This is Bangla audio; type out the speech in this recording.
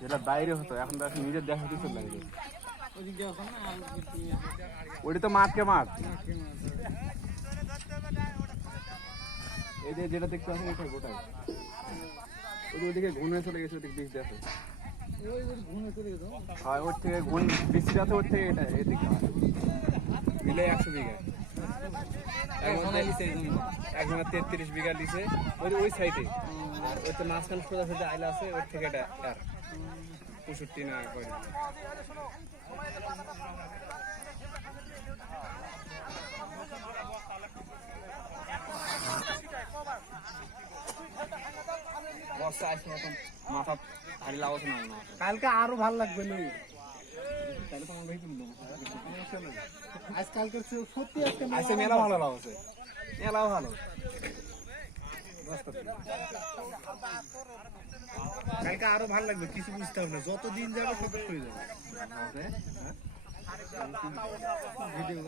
যেটা বাইরে হতো এখন তো নিজের দেখা কিছু লাগে। ওটা তো মাঠকে মাঠ। এই যে যেটা দেখতে পাচ্ছেন এটা গোটাই ওদিকে ঘুরে চলে গেছে, ওদিকে বীজ দেখো হয় ওর থেকে গুণ বৃষ্টি আছে, ওর থেকে এটা এদিকে হয় মিলে 100 বিঘা। একজনের 33 বিঘা লিছে ওই সাইডে, ওই তো মাঝখান সোজা সোজা আইলা আছে, ওর থেকে এটা 65 না করে। বর্ষা আসে এখন মাথা ভারী লাগাচ্ছে না, কালকে আরো ভালো লাগবে না তাহলে তোমার ভাই তুলবো আজকালকে সত্যি একটা আজকে মেলা ভালো লাগছে, মেলাও ভালো। কালকে আরো ভালো লাগবে, কিছু বুঝতে হবে না, যত দিন যাবে তত হয়ে যাবে। ভিডিও